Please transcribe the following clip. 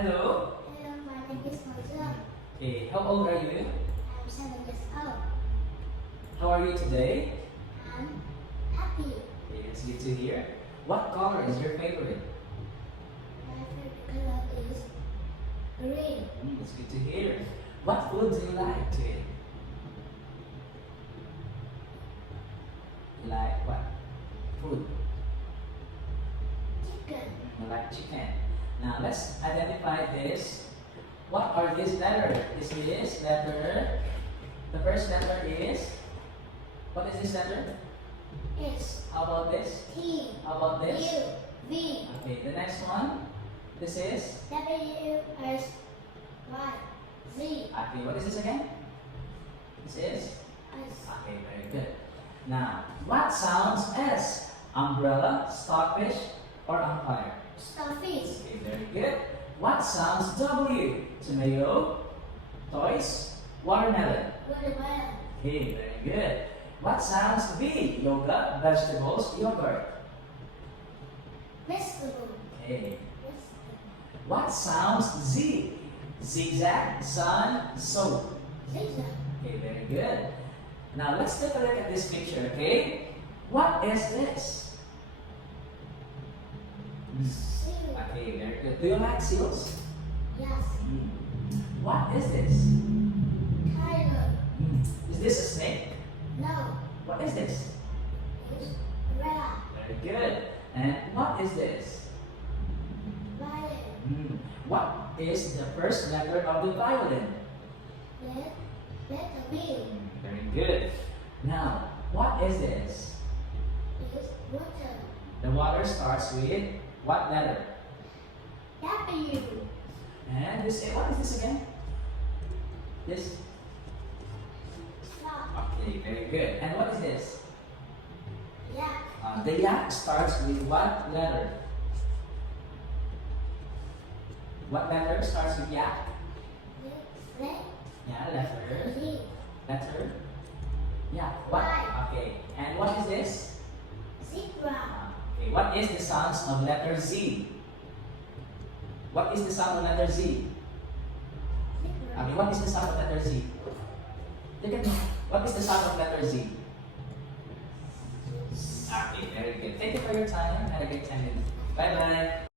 Hello. Hello, my name is Mozart. Okay, how old are you? I'm 7 years old. How are you today? I'm happy. Okay, that's good to hear. What color is your favorite? My favorite color is green. That's good to hear. What food do you like to eat? You like what? Food. Chicken. You like chicken. Now let's identify this. What are these letters? This is letter. The first letter is. What is this letter? S. How about this? T. How about this? U. V. Okay, the next one. This is. W. S. Y. Z. Okay, what is this again? This is. S. Okay, very good. Now, what sounds S? Umbrella, starfish, or umpire? Starfish. Okay, very good. What sounds W? Tomato, toys, watermelon. Watermelon. Okay, very good. What sounds V? Yogurt, vegetables, yogurt. Vegetable. Okay. Vegetable. What sounds Z? Zigzag, sun, soap. Zigzag. Okay, very good. Now let's take a look at this picture, okay? What is this? Seal. Okay, very good. Do you like seals? Yes. What is this? Tiger. Is this a snake? No. What is this? It's red. Very good. And what is this? Violet. What is the first letter of the violin? Letter B. Very good. Now, what is this? Is water. The water starts with what letter? W. And this, what is this again? This? Stop. Okay, very good. And what is this? Yak. The yak starts with what letter? What letter starts with yak? Red. Yeah, letter. Z. Letter. Yeah. What? Y. Okay. And what is this? Zebra. Okay. What is the sounds of letter Z? What is the sound of letter Z? Zebra. Okay. What is the sound of letter Z? Look at me. What is the sound of letter Z? Okay. Very good. Thank you for your time. Have a great time. Bye bye.